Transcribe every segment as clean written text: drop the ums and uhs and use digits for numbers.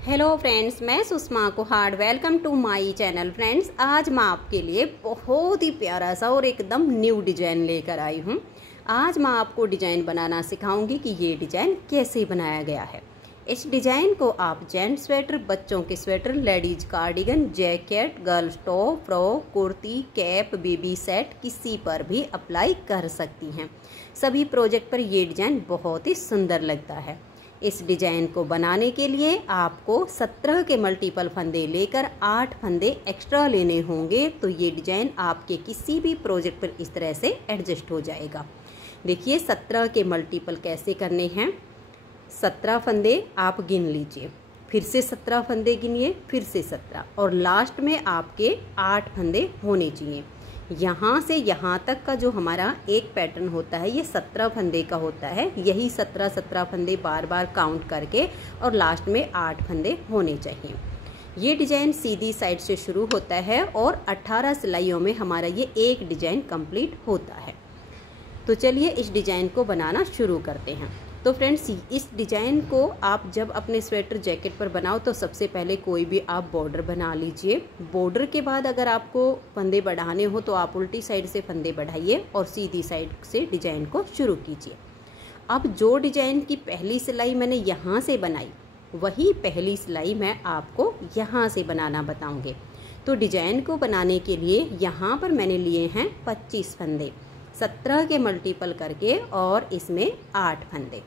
Hello friends, मैं Sushma Kuhad. Welcome to my channel. Friends, आज मैं आपके लिए बहुत ही प्यारा सा और एकदम न्यू डिजाइन लेकर आई हूँ। आज मैं आपको डिजाइन बनाना सिखाऊंगी कि ये डिजाइन कैसे बनाया गया है। इस डिजाइन को आप जेंट्स स्वेटर, बच्चों के sweater, ladies cardigan, jacket, girls top, frock, kurti, cap, baby set किसी पर भी अप्लाई कर सकती हैं। सभी प्रोजेक्ट पर ये डिजाइन बहुत ही सुंदर लगता है। इस डिजाइन को बनाने के लिए आपको 17 के मल्टीपल फंदे लेकर 8 फंदे एक्स्ट्रा लेने होंगे, तो ये डिजाइन आपके किसी भी प्रोजेक्ट पर इस तरह से एडजस्ट हो जाएगा। देखिए 17 के मल्टीपल कैसे करने हैं। 17 फंदे आप गिन लीजिए, फिर से 17 फंदे गिनिए, फिर से 17 और लास्ट में आपके 8 फंदे होने चाहिए। यहाँ से यहाँ तक का जो हमारा एक पैटर्न होता है ये 17 फंदे का होता है। यही 17 फंदे बार बार काउंट करके और लास्ट में 8 फंदे होने चाहिए। ये डिजाइन सीधी साइड से शुरू होता है और 18 सिलाइयों में हमारा ये एक डिजाइन कंप्लीट होता है। तो चलिए इस डिजाइन को बनाना शुरू करते हैं। तो फ्रेंड्स, इस डिजाइन को आप जब अपने स्वेटर जैकेट पर बनाओ तो सबसे पहले कोई भी आप बॉर्डर बना लीजिए। बॉर्डर के बाद अगर आपको फंदे बढ़ाने हो तो आप उल्टी साइड से फंदे बढ़ाइए और सीधी साइड से डिजाइन को शुरू कीजिए। अब जो डिजाइन की पहली सिलाई मैंने यहाँ से बनाई वही पहली सिलाई मैं आपको यहाँ से बनाना बताऊँगी। तो डिजाइन को बनाने के लिए यहाँ पर मैंने लिए हैं 25 फंदे, 17 के मल्टीपल करके और इसमें 8 फंदे।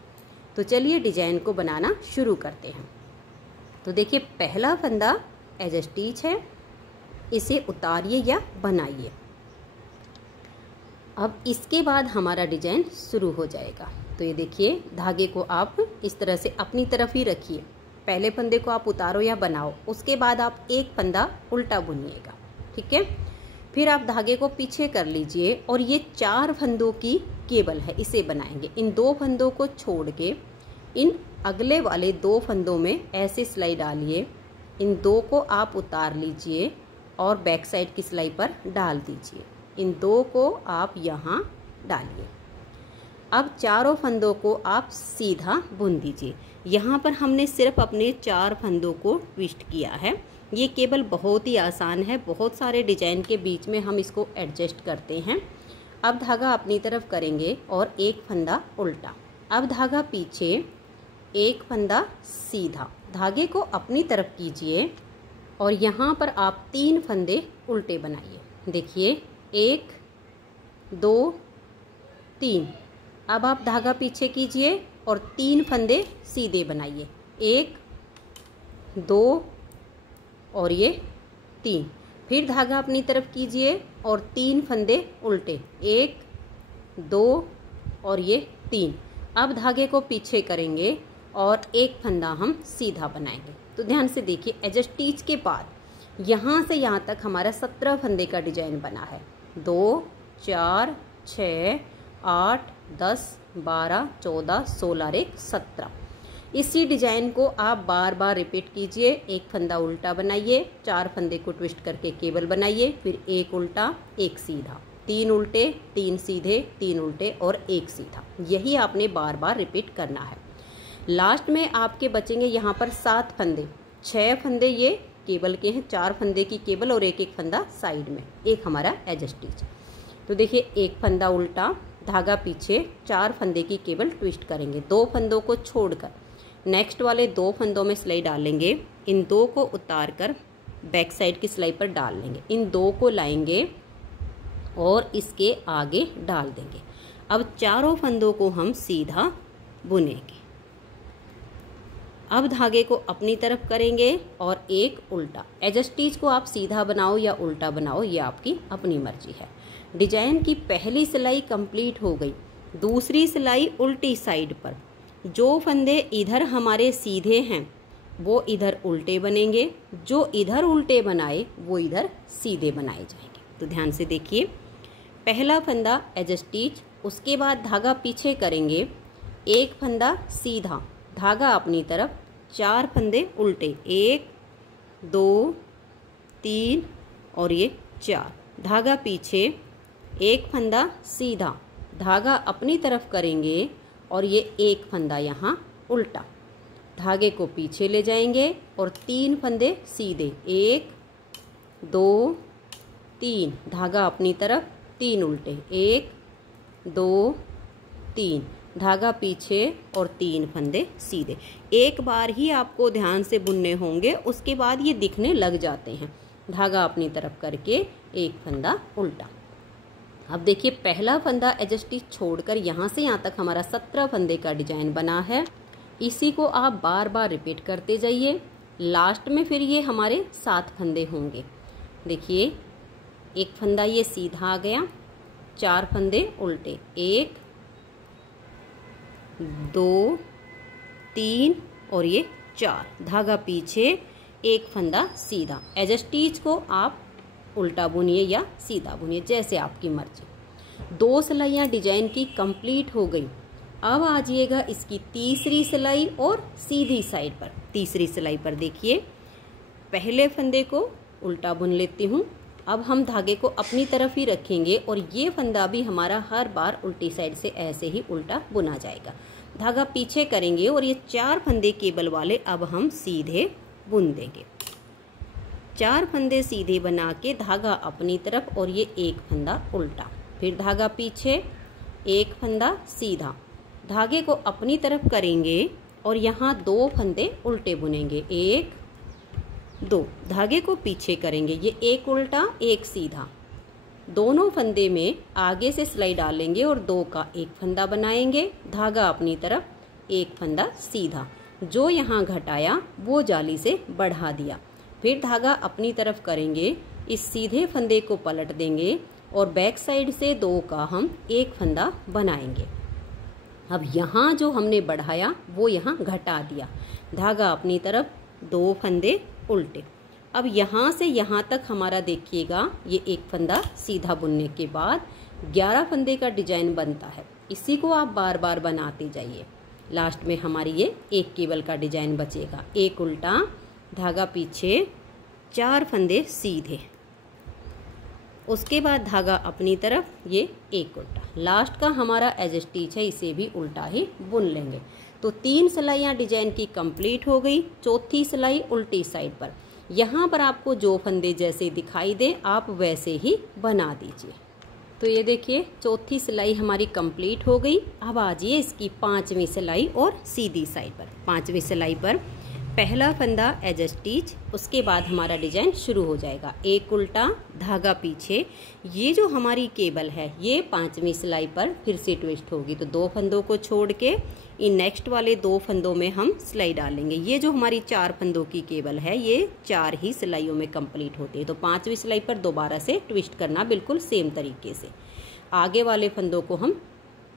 तो चलिए डिजाइन को बनाना शुरू करते हैं। तो देखिए पहला फंदा एज स्टिच है, इसे उतारिए या बनाइए। अब इसके बाद हमारा डिजाइन शुरू हो जाएगा। तो ये देखिए धागे को आप इस तरह से अपनी तरफ ही रखिए। पहले फंदे को आप उतारो या बनाओ, उसके बाद आप एक फंदा उल्टा बुनिएगा, ठीक है। फिर आप धागे को पीछे कर लीजिए और ये 4 फंदों की केबल है, इसे बनाएंगे। इन 2 फंदों को छोड़ के इन अगले वाले 2 फंदों में ऐसे सिलाई डालिए। इन 2 को आप उतार लीजिए और बैक साइड की सिलाई पर डाल दीजिए। इन 2 को आप यहाँ डालिए। अब चारों फंदों को आप सीधा बुन दीजिए। यहाँ पर हमने सिर्फ अपने 4 फंदों को ट्विस्ट किया है। ये केबल बहुत ही आसान है, बहुत सारे डिजाइन के बीच में हम इसको एडजस्ट करते हैं। अब धागा अपनी तरफ करेंगे और एक फंदा उल्टा। अब धागा पीछे, एक फंदा सीधा। धागे को अपनी तरफ कीजिए और यहाँ पर आप 3 फंदे उल्टे बनाइए। देखिए 1 2 3। अब आप धागा पीछे कीजिए और 3 फंदे सीधे बनाइए। 1 2 और ये 3। फिर धागा अपनी तरफ कीजिए और 3 फंदे उल्टे, 1 2 और ये 3। अब धागे को पीछे करेंगे और एक फंदा हम सीधा बनाएंगे। तो ध्यान से देखिए एज स्टिच के बाद यहाँ से यहाँ तक हमारा 17 फंदे का डिजाइन बना है। 2 4 6 8 10 12 14 16 और 1 17। इसी डिजाइन को आप बार बार रिपीट कीजिए। एक फंदा उल्टा बनाइए, 4 फंदे को ट्विस्ट करके केबल बनाइए, फिर एक उल्टा एक सीधा, 3 उल्टे 3 सीधे, 3 उल्टे और एक सीधा। यही आपने बार बार रिपीट करना है। लास्ट में आपके बचेंगे यहाँ पर 7 फंदे। 6 फंदे ये केबल के हैं, 4 फंदे की केबल और एक एक फंदा साइड में, एक हमारा एज स्टिच। तो देखिए एक फंदा उल्टा, धागा पीछे, 4 फंदे की केबल ट्विस्ट करेंगे। 2 फंदों को छोड़कर नेक्स्ट वाले 2 फंदों में सिलाई डालेंगे। इन 2 को उतार कर बैक साइड की सिलाई पर डाल लेंगे। इन 2 को लाएंगे और इसके आगे डाल देंगे। अब चारों फंदों को हम सीधा बुनेंगे। अब धागे को अपनी तरफ करेंगे और एक उल्टा। एज स्टिच को आप सीधा बनाओ या उल्टा बनाओ, ये आपकी अपनी मर्जी है। डिजाइन की पहली सिलाई कंप्लीट हो गई। दूसरी सिलाई उल्टी साइड पर, जो फंदे इधर हमारे सीधे हैं वो इधर उल्टे बनेंगे, जो इधर उल्टे बनाए वो इधर सीधे बनाए जाएंगे। तो ध्यान से देखिए पहला फंदा एज स्टिच, उसके बाद धागा पीछे करेंगे, एक फंदा सीधा, धागा अपनी तरफ, 4 फंदे उल्टे, 1 2 3 और ये 4। धागा पीछे, एक फंदा सीधा, धागा अपनी तरफ करेंगे और ये एक फंदा यहाँ उल्टा। धागे को पीछे ले जाएंगे और 3 फंदे सीधे, 1 2 3, धागा अपनी तरफ, 3 उल्टे, 1 2 3, धागा पीछे और 3 फंदे सीधे। एक बार ही आपको ध्यान से बुनने होंगे, उसके बाद ये दिखने लग जाते हैं। धागा अपनी तरफ करके 1 फंदा उल्टा। अब देखिए पहला फंदा एज स्टिच छोड़कर यहाँ से यहाँ तक हमारा 17 फंदे का डिजाइन बना है। इसी को आप बार बार रिपीट करते जाइए। लास्ट में फिर ये हमारे 7 फंदे होंगे। देखिए एक फंदा ये सीधा आ गया, 4 फंदे उल्टे, 1 2 3 और ये 4, धागा पीछे, 1 फंदा सीधा। एज स्टिच को आप उल्टा बुनिए या सीधा बुनिए, जैसे आपकी मर्जी। 2 सिलाइयाँ डिजाइन की कंप्लीट हो गई। अब आ जाइएगा इसकी तीसरी सिलाई और सीधी साइड पर। तीसरी सिलाई पर देखिए पहले फंदे को उल्टा बुन लेती हूँ। अब हम धागे को अपनी तरफ ही रखेंगे और ये फंदा भी हमारा हर बार उल्टी साइड से ऐसे ही उल्टा बुना जाएगा। धागा पीछे करेंगे और ये 4 फंदे केबल वाले अब हम सीधे बुन देंगे। 4 फंदे सीधे बना के धागा अपनी तरफ और ये 1 फंदा उल्टा, फिर धागा पीछे, 1 फंदा सीधा, धागे को अपनी तरफ करेंगे और यहाँ 2 फंदे उल्टे बुनेंगे, 1 2, धागे को पीछे करेंगे, ये 1 उल्टा 1 सीधा, दोनों फंदे में आगे से सिलाई डालेंगे और 2 का 1 फंदा बनाएंगे, धागा अपनी तरफ, 1 फंदा सीधा, जो यहाँ घटाया वो जाली से बढ़ा दिया, फिर धागा अपनी तरफ करेंगे, इस सीधे फंदे को पलट देंगे और बैक साइड से 2 का हम 1 फंदा बनाएंगे। अब यहाँ जो हमने बढ़ाया वो यहाँ घटा दिया, धागा अपनी तरफ, 2 फंदे उल्टे। अब यहाँ से यहाँ तक हमारा देखिएगा ये 1 फंदा सीधा बुनने के बाद 11 फंदे का डिजाइन बनता है। इसी को आप बार बार बनाते जाइए। लास्ट में हमारी ये 1 केबल का डिजाइन बचेगा, 1 उल्टा, धागा पीछे, 4 फंदे सीधे, उसके बाद धागा अपनी तरफ, ये 1 उल्टा। लास्ट का हमारा एज स्टिच है, इसे भी उल्टा ही बुन लेंगे। तो 3 सिलाइयाँ डिजाइन की कंप्लीट हो गई। चौथी सिलाई उल्टी साइड पर, यहाँ पर आपको जो फंदे जैसे दिखाई दे आप वैसे ही बना दीजिए। तो ये देखिए चौथी सिलाई हमारी कंप्लीट हो गई। अब आ जाइए इसकी 5वीं सिलाई और सीधी साइड पर। 5वीं सिलाई पर पहला फंदा एज स्टिच, उसके बाद हमारा डिजाइन शुरू हो जाएगा, 1 उल्टा, धागा पीछे। ये जो हमारी केबल है ये 5वीं सिलाई पर फिर से ट्विस्ट होगी, तो 2 फंदों को छोड़ के इन नेक्स्ट वाले 2 फंदों में हम सिलाई डालेंगे। ये जो हमारी 4 फंदों की केबल है ये 4 ही सिलाइयों में कंप्लीट होती है। तो 5वीं सिलाई पर दोबारा से ट्विस्ट करना बिल्कुल सेम तरीके से। आगे वाले फंदों को हम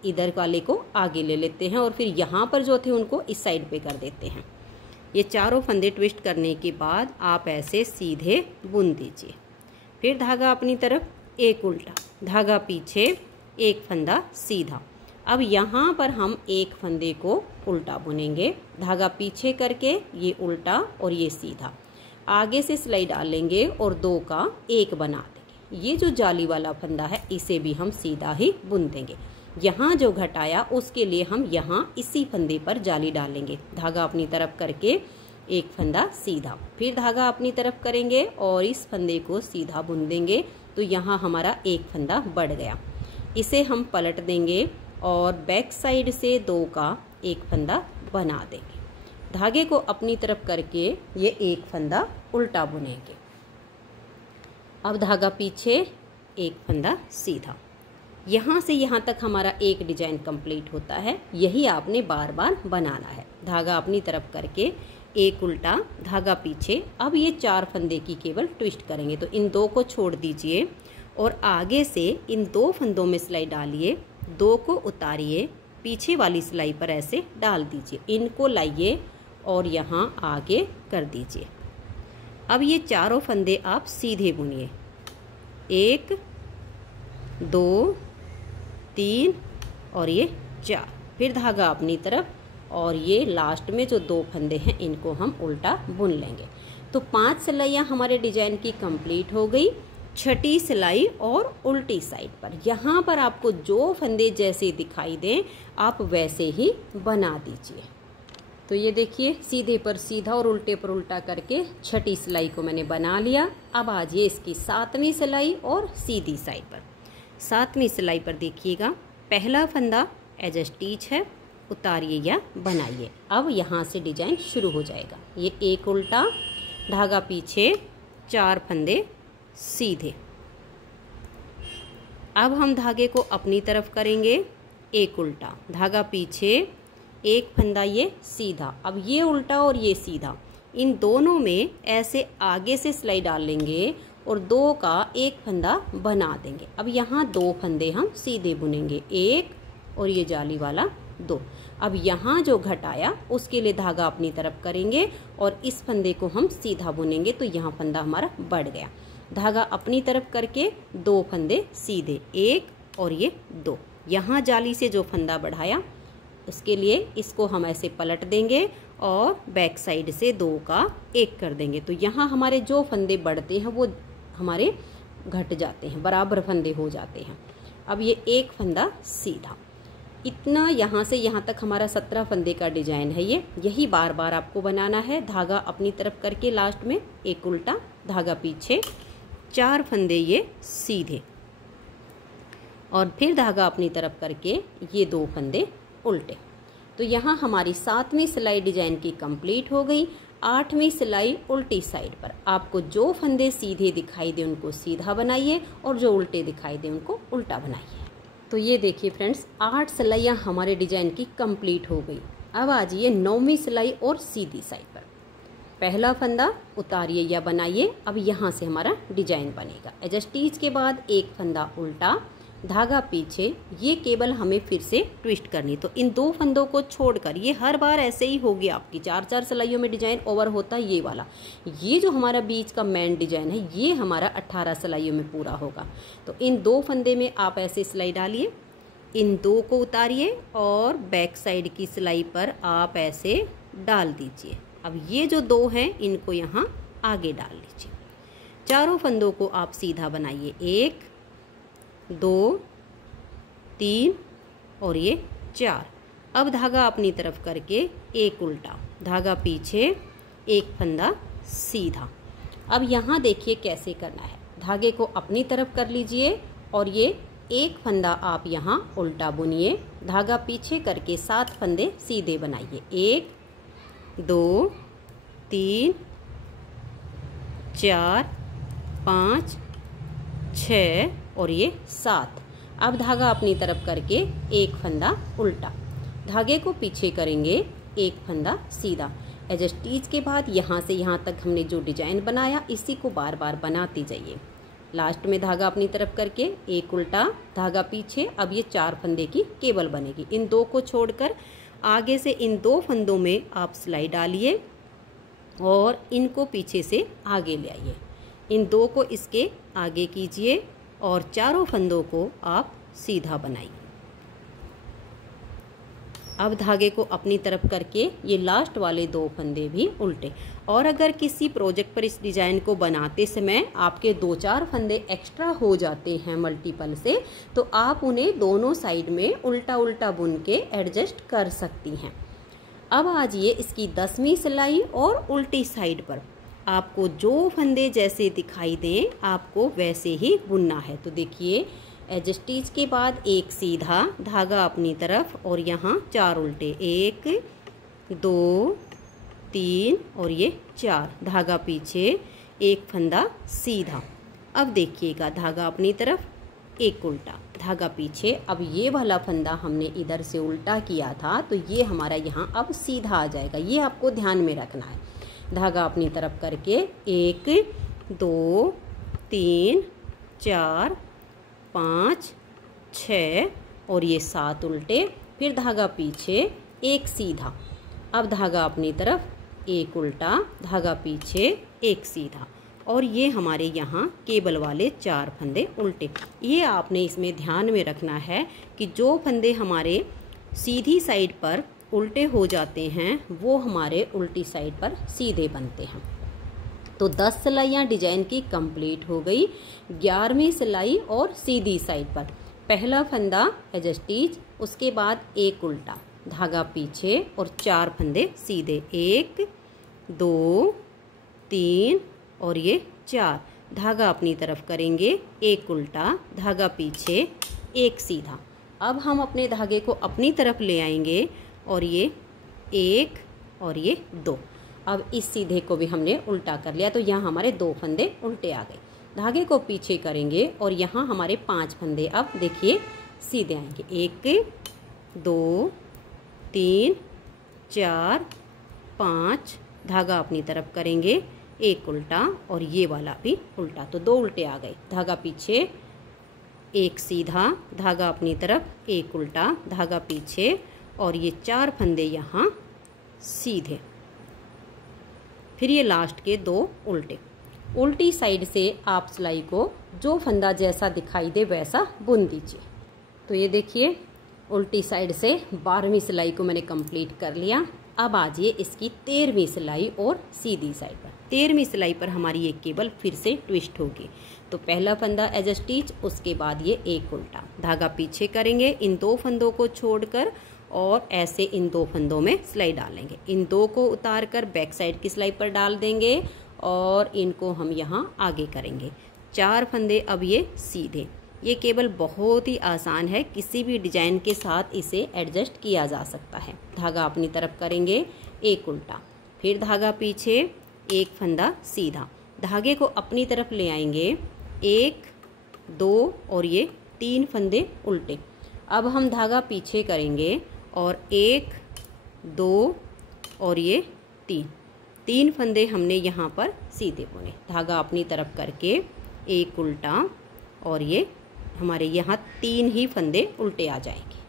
इधर वाले को आगे ले लेते हैं और फिर यहाँ पर जो थे उनको इस साइड पे कर देते हैं। ये चारों फंदे ट्विस्ट करने के बाद आप ऐसे सीधे बुन दीजिए। फिर धागा अपनी तरफ, 1 उल्टा, धागा पीछे, 1 फंदा सीधा। अब यहाँ पर हम 1 फंदे को उल्टा बुनेंगे, धागा पीछे करके ये उल्टा और ये सीधा, आगे से सिलाई डालेंगे और 2 का 1 बना देंगे। ये जो जाली वाला फंदा है इसे भी हम सीधा ही बुन देंगे। यहाँ जो घटाया उसके लिए हम यहाँ इसी फंदे पर जाली डालेंगे, धागा अपनी तरफ करके 1 फंदा सीधा, फिर धागा अपनी तरफ करेंगे और इस फंदे को सीधा बुन देंगे। तो यहाँ हमारा 1 फंदा बढ़ गया। इसे हम पलट देंगे और बैक साइड से 2 का 1 फंदा बना देंगे। धागे को अपनी तरफ करके ये 1 फंदा उल्टा बुनेंगे। अब धागा पीछे, 1 फंदा सीधा। यहाँ से यहाँ तक हमारा एक डिजाइन कंप्लीट होता है। यही आपने बार बार बनाना है। धागा अपनी तरफ करके 1 उल्टा, धागा पीछे। अब ये 4 फंदे की केवल ट्विस्ट करेंगे, तो इन 2 को छोड़ दीजिए और आगे से इन 2 फंदों में सिलाई डालिए, 2 को उतारिए, पीछे वाली सिलाई पर ऐसे डाल दीजिए, इनको लाइए और यहाँ आगे कर दीजिए। अब ये चारों फंदे आप सीधे बुनिए, 1 2 3 और ये 4, फिर धागा अपनी तरफ और ये लास्ट में जो 2 फंदे हैं इनको हम उल्टा बुन लेंगे। तो 5 सिलाइयाँ हमारे डिजाइन की कंप्लीट हो गई। छठी सिलाई और उल्टी साइड पर, यहाँ पर आपको जो फंदे जैसे दिखाई दें आप वैसे ही बना दीजिए। तो ये देखिए सीधे पर सीधा और उल्टे पर उल्टा करके छठी सिलाई को मैंने बना लिया। अब आज ये इसकी 7वीं सिलाई और सीधी साइड पर। 7वीं सिलाई पर देखिएगा पहला फंदा एज स्टिच है, उतारिए या बनाइए। अब यहाँ से डिजाइन शुरू हो जाएगा। ये एक उल्टा, धागा पीछे, 4 फंदे सीधे। अब हम धागे को अपनी तरफ करेंगे, एक उल्टा, धागा पीछे, एक फंदा ये सीधा। अब ये उल्टा और ये सीधा, इन दोनों में ऐसे आगे से सिलाई डाल लेंगे और 2 का एक फंदा बना देंगे। अब यहाँ 2 फंदे हम सीधे बुनेंगे, एक और ये जाली वाला 2। अब यहाँ जो घटाया उसके लिए धागा अपनी तरफ करेंगे और इस फंदे को हम सीधा बुनेंगे, तो यहाँ फंदा हमारा बढ़ गया। धागा अपनी तरफ करके 2 फंदे सीधे, एक और ये 2। यहाँ जाली से जो फंदा बढ़ाया उसके लिए इसको हम ऐसे पलट देंगे और बैक साइड से 2 का 1 कर देंगे। तो यहाँ हमारे जो फंदे बढ़ते हैं वो हमारे घट जाते हैं, बराबर फंदे हो जाते हैं। अब ये एक फंदा सीधा, इतना यहाँ से यहाँ तक हमारा 17 फंदे का डिजाइन है। ये यही बार बार आपको बनाना है। धागा अपनी तरफ करके लास्ट में एक उल्टा, धागा पीछे, 4 फंदे ये सीधे और फिर धागा अपनी तरफ करके ये 2 फंदे उल्टे। तो यहाँ हमारी 7वीं सिलाई डिजाइन की कंप्लीट हो गई। 8वीं सिलाई उल्टी साइड पर। आपको जो फंदे सीधे दिखाई दे उनको सीधा बनाइए और जो उल्टे दिखाई दे उनको उल्टा बनाइए। तो ये देखिए फ्रेंड्स, 8 सिलाइयाँ हमारे डिजाइन की कंप्लीट हो गई। अब आ जाइए 9वीं सिलाई और सीधी साइड पर। पहला फंदा उतारिए या बनाइए। अब यहाँ से हमारा डिजाइन बनेगा। एज स्टिच के बाद एक फंदा उल्टा, धागा पीछे, ये केबल हमें फिर से ट्विस्ट करनी। तो इन 2 फंदों को छोड़कर, ये हर बार ऐसे ही होगी आपकी 4-4 सिलाइयों में डिजाइन ओवर होता है ये वाला। ये जो हमारा बीच का मेन डिजाइन है ये हमारा 18 सिलाइयों में पूरा होगा। तो इन 2 फंदे में आप ऐसे सिलाई डालिए, इन 2 को उतारिए और बैक साइड की सिलाई पर आप ऐसे डाल दीजिए। अब ये जो 2 हैं इनको यहाँ आगे डाल लीजिए। चारों फंदों को आप सीधा बनाइए, 1 2 3 और ये 4। अब धागा अपनी तरफ करके एक उल्टा, धागा पीछे, एक फंदा सीधा। अब यहाँ देखिए कैसे करना है। धागे को अपनी तरफ कर लीजिए और ये एक फंदा आप यहाँ उल्टा बुनिए, धागा पीछे करके 7 फंदे सीधे बनाइए, 1 2 3 4 5 6 और ये 7। अब धागा अपनी तरफ करके एक फंदा उल्टा, धागे को पीछे करेंगे, एक फंदा सीधा। एज स्टिच के बाद यहाँ से यहाँ तक हमने जो डिजाइन बनाया इसी को बार बार बनाते जाइए। लास्ट में धागा अपनी तरफ करके एक उल्टा, धागा पीछे। अब ये 4 फंदे की केबल बनेगी। इन 2 को छोड़कर आगे से इन 2 फंदों में आप सिलाई डालिए और इनको पीछे से आगे ले आइए। इन 2 को इसके आगे कीजिए और चारों फंदों को आप सीधा बनाइए। अब धागे को अपनी तरफ करके ये लास्ट वाले 2 फंदे भी उल्टे। और अगर किसी प्रोजेक्ट पर इस डिज़ाइन को बनाते समय आपके 2-4 फंदे एक्स्ट्रा हो जाते हैं मल्टीपल से, तो आप उन्हें दोनों साइड में उल्टा उल्टा बुन के एडजस्ट कर सकती हैं। अब आ जाइए इसकी 10वीं सिलाई और उल्टी साइड पर। आपको जो फंदे जैसे दिखाई दें आपको वैसे ही बुनना है। तो देखिए एज स्टिच के बाद एक सीधा, धागा अपनी तरफ और यहाँ 4 उल्टे, 1 2 3 और ये 4, धागा पीछे, एक फंदा सीधा। अब देखिएगा धागा अपनी तरफ, एक उल्टा, धागा पीछे। अब ये वाला फंदा हमने इधर से उल्टा किया था तो ये हमारा यहाँ अब सीधा आ जाएगा, ये आपको ध्यान में रखना है। धागा अपनी तरफ करके 1 2 3 4 5 6 और ये 7 उल्टे, फिर धागा पीछे, एक सीधा। अब धागा अपनी तरफ, एक उल्टा, धागा पीछे, एक सीधा और ये हमारे यहाँ केबल वाले 4 फंदे उल्टे। ये आपने इसमें ध्यान में रखना है कि जो फंदे हमारे सीधी साइड पर उल्टे हो जाते हैं वो हमारे उल्टी साइड पर सीधे बनते हैं। तो 10 सिलाइयाँ डिजाइन की कंप्लीट हो गई। 11वीं सिलाई और सीधी साइड पर पहला फंदा एज स्टिच, उसके बाद एक उल्टा, धागा पीछे और 4 फंदे सीधे, 1 2 3 और ये 4, धागा अपनी तरफ करेंगे, एक उल्टा, धागा पीछे, एक सीधा। अब हम अपने धागे को अपनी तरफ ले आएंगे और ये 1 और ये 2। अब इस सीधे को भी हमने उल्टा कर लिया, तो यहाँ हमारे 2 फंदे उल्टे आ गए। धागे को पीछे करेंगे और यहाँ हमारे 5 फंदे अब देखिए सीधे आएंगे, 1 2 3 4 5, धागा अपनी तरफ करेंगे, एक उल्टा और ये वाला भी उल्टा, तो 2 उल्टे आ गए। धागा पीछे, एक सीधा, धागा अपनी तरफ, एक उल्टा, धागा पीछे और ये 4 फंदे यहाँ सीधे। फिर ये लास्ट के 2 उल्टे। उल्टी साइड से आप सिलाई को जो फंदा जैसा दिखाई दे वैसा बुन दीजिए। तो ये देखिए उल्टी साइड से 12वीं सिलाई को मैंने कंप्लीट कर लिया। अब आजिए इसकी 13वीं सिलाई और सीधी साइड पर। 13वीं सिलाई पर हमारी ये केबल फिर से ट्विस्ट होगी। तो पहला फंदा एज अ स्टिच, उसके बाद ये एक उल्टा, धागा पीछे करेंगे, इन 2 फंदों को छोड़कर और ऐसे इन 2 फंदों में सिलाई डालेंगे। इन 2 को उतार कर बैक साइड की सिलाई पर डाल देंगे और इनको हम यहाँ आगे करेंगे। 4 फंदे अब ये सीधे। ये केबल बहुत ही आसान है, किसी भी डिजाइन के साथ इसे एडजस्ट किया जा सकता है। धागा अपनी तरफ करेंगे, एक उल्टा, फिर धागा पीछे, एक फंदा सीधा, धागे को अपनी तरफ ले आएंगे, 1 2 और ये 3 फंदे उल्टे। अब हम धागा पीछे करेंगे और 1 2 और ये 3 फंदे हमने यहाँ पर सीधे बुने। धागा अपनी तरफ करके एक उल्टा और ये हमारे यहाँ 3 ही फंदे उल्टे आ जाएंगे।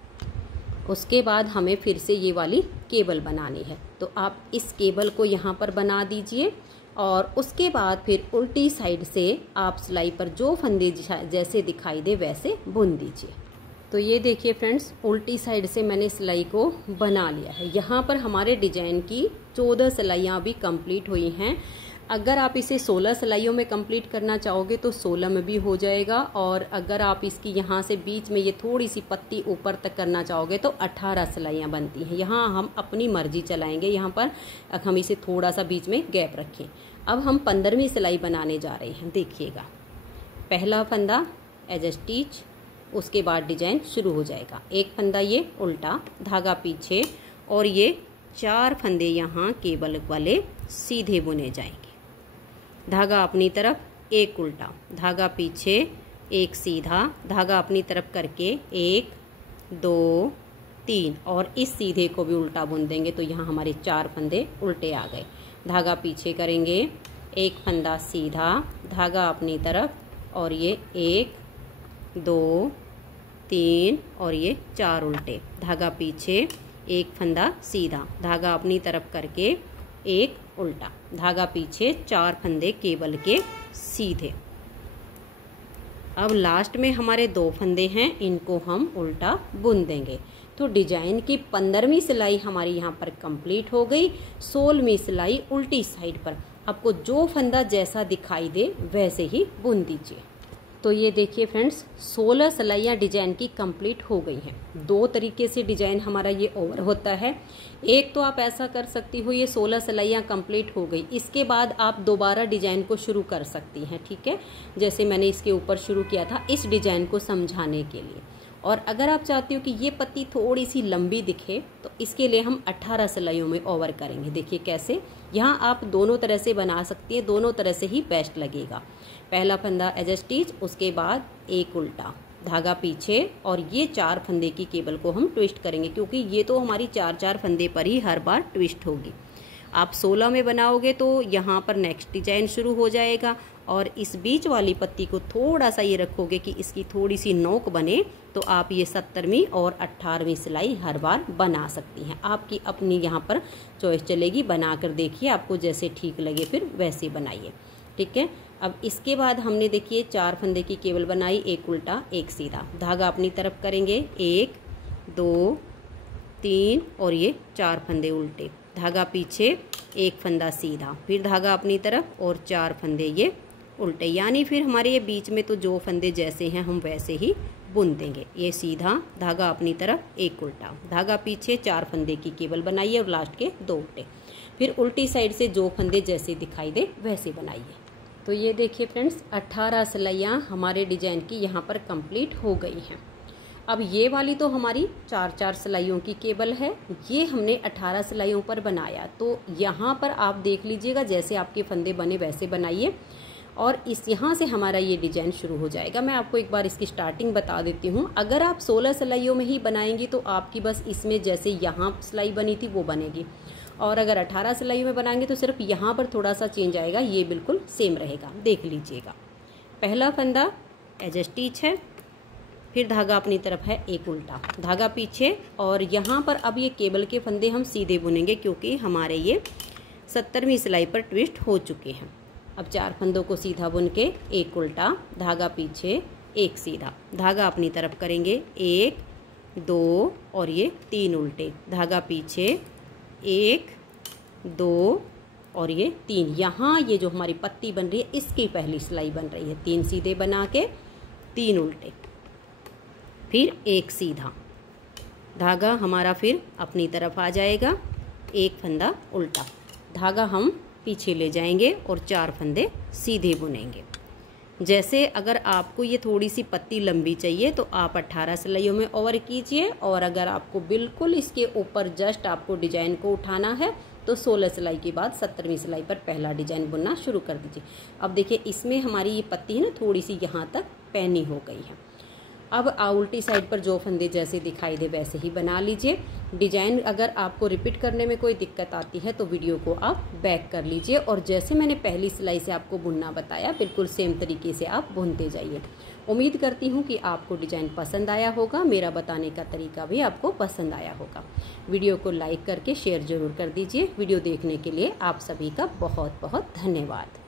उसके बाद हमें फिर से ये वाली केबल बनानी है, तो आप इस केबल को यहाँ पर बना दीजिए और उसके बाद फिर उल्टी साइड से आप सिलाई पर जो फंदे जैसे दिखाई दे वैसे बुन दीजिए। तो ये देखिए फ्रेंड्स, उल्टी साइड से मैंने सिलाई को बना लिया है। यहाँ पर हमारे डिजाइन की 14 सिलाइयाँ भी कंप्लीट हुई हैं। अगर आप इसे 16 सिलाइयों में कंप्लीट करना चाहोगे तो 16 में भी हो जाएगा, और अगर आप इसकी यहाँ से बीच में ये थोड़ी सी पत्ती ऊपर तक करना चाहोगे तो 18 सिलाइयाँ बनती हैं। यहाँ हम अपनी मर्जी चलाएंगे, यहाँ पर हम इसे थोड़ा सा बीच में गैप रखें। अब हम 15वीं सिलाई बनाने जा रहे हैं। देखिएगा, पहला फंदा एज ए स्टिच, उसके बाद डिजाइन शुरू हो जाएगा। एक फंदा ये उल्टा, धागा पीछे और ये 4 फंदे यहाँ केबल वाले सीधे बुने जाएंगे। धागा अपनी तरफ, एक उल्टा, धागा पीछे, एक सीधा, धागा अपनी तरफ करके 1 2 3 और इस सीधे को भी उल्टा बुन देंगे, तो यहाँ हमारे 4 फंदे उल्टे आ गए। धागा पीछे करेंगे, एक फंदा सीधा, धागा अपनी तरफ और ये 1 2 3 और ये 4 उल्टे, धागा पीछे, एक फंदा सीधा, धागा अपनी तरफ करके एक उल्टा, धागा पीछे, 4 फंदे केबल के सीधे। अब लास्ट में हमारे 2 फंदे हैं, इनको हम उल्टा बुन देंगे। तो डिजाइन की 15वीं सिलाई हमारी यहाँ पर कंप्लीट हो गई। 16वीं सिलाई उल्टी साइड पर आपको जो फंदा जैसा दिखाई दे वैसे ही बुन दीजिए। तो ये देखिए फ्रेंड्स, 16 सिलाइयाँ डिजाइन की कंप्लीट हो गई हैं। 2 तरीके से डिजाइन हमारा ये ओवर होता है। एक तो आप ऐसा कर सकती हो, ये 16 सिलाइयाँ कंप्लीट हो गई, इसके बाद आप दोबारा डिजाइन को शुरू कर सकती हैं, ठीक है, जैसे मैंने इसके ऊपर शुरू किया था इस डिजाइन को समझाने के लिए। और अगर आप चाहती हो कि ये पत्ती थोड़ी सी लंबी दिखे तो इसके लिए हम 18 सिलाइयों में ओवर करेंगे। देखिए कैसे, यहाँ आप दोनों तरह से बना सकती हैं, दोनों तरह से ही बेस्ट लगेगा। पहला फंदा एज ए स्टिच, उसके बाद एक उल्टा, धागा पीछे और ये 4 फंदे की केबल को हम ट्विस्ट करेंगे, क्योंकि ये तो हमारी 4 फंदे पर ही हर बार ट्विस्ट होगी। आप 16 में बनाओगे तो यहाँ पर नेक्स्ट डिजाइन शुरू हो जाएगा, और इस बीच वाली पत्ती को थोड़ा सा ये रखोगे कि इसकी थोड़ी सी नोक बने, तो आप ये 17वीं और 18वीं सिलाई हर बार बना सकती हैं। आपकी अपनी यहाँ पर चॉइस चलेगी, बना कर देखिए, आपको जैसे ठीक लगे फिर वैसे बनाइए, ठीक है। अब इसके बाद हमने देखिए 4 फंदे की केबल बनाई, एक उल्टा एक सीधा, धागा अपनी तरफ करेंगे, 1 2 3 और ये 4 फंदे उल्टे, धागा पीछे, एक फंदा सीधा, फिर धागा अपनी तरफ और 4 फंदे ये उल्टे, यानी फिर हमारे ये बीच में तो जो फंदे जैसे हैं हम वैसे ही बुन देंगे। ये सीधा धागा अपनी तरफ, एक उल्टा धागा पीछे, 4 फंदे की केबल बनाइए और लास्ट के 2 उल्टे। फिर उल्टी साइड से जो फंदे जैसे दिखाई दे वैसे बनाइए। तो ये देखिए फ्रेंड्स, 18 सिलाइयाँ हमारे डिजाइन की यहाँ पर कंप्लीट हो गई हैं। अब ये वाली तो हमारी 4-4 सिलाइयों की केबल है, ये हमने 18 सिलाइयों पर बनाया। तो यहाँ पर आप देख लीजिएगा, जैसे आपके फंदे बने वैसे बनाइए और इस यहाँ से हमारा ये डिजाइन शुरू हो जाएगा। मैं आपको एक बार इसकी स्टार्टिंग बता देती हूँ। अगर आप 16 सिलाइयों में ही बनाएंगी तो आपकी बस इसमें जैसे यहाँ सिलाई बनी थी वो बनेगी, और अगर 18 सिलाइयों में बनाएंगे तो सिर्फ यहाँ पर थोड़ा सा चेंज आएगा, ये बिल्कुल सेम रहेगा। देख लीजिएगा, पहला फंदा एज स्टिच है, फिर धागा अपनी तरफ है, एक उल्टा धागा पीछे, और यहाँ पर अब ये केबल के फंदे हम सीधे बुनेंगे क्योंकि हमारे ये 70वीं सिलाई पर ट्विस्ट हो चुके हैं। अब 4 फंदों को सीधा बुन के, एक उल्टा धागा पीछे, एक सीधा धागा अपनी तरफ करेंगे, 1 2 और ये 3 उल्टे धागा पीछे, 1 2 और ये 3। यहाँ ये जो हमारी पत्ती बन रही है इसकी पहली सिलाई बन रही है। 3 सीधे बना के 3 उल्टे, फिर एक सीधा धागा हमारा फिर अपनी तरफ आ जाएगा, एक फंदा उल्टा धागा हम पीछे ले जाएंगे और 4 फंदे सीधे बुनेंगे। जैसे अगर आपको ये थोड़ी सी पत्ती लंबी चाहिए तो आप 18 सिलाइयों में ओवर कीजिए, और अगर आपको बिल्कुल इसके ऊपर जस्ट आपको डिजाइन को उठाना है तो 16 सिलाई के बाद 70वीं सिलाई पर पहला डिजाइन बुनना शुरू कर दीजिए। अब देखिए, इसमें हमारी ये पत्ती है ना थोड़ी सी यहाँ तक पैनी हो गई है। अब उल्टी साइड पर जो फंदे जैसे दिखाई दे वैसे ही बना लीजिए। डिजाइन अगर आपको रिपीट करने में कोई दिक्कत आती है तो वीडियो को आप बैक कर लीजिए, और जैसे मैंने पहली सिलाई से आपको बुनना बताया बिल्कुल सेम तरीके से आप बुनते जाइए। उम्मीद करती हूँ कि आपको डिजाइन पसंद आया होगा, मेरा बताने का तरीका भी आपको पसंद आया होगा। वीडियो को लाइक करके शेयर जरूर कर दीजिए। वीडियो देखने के लिए आप सभी का बहुत बहुत धन्यवाद।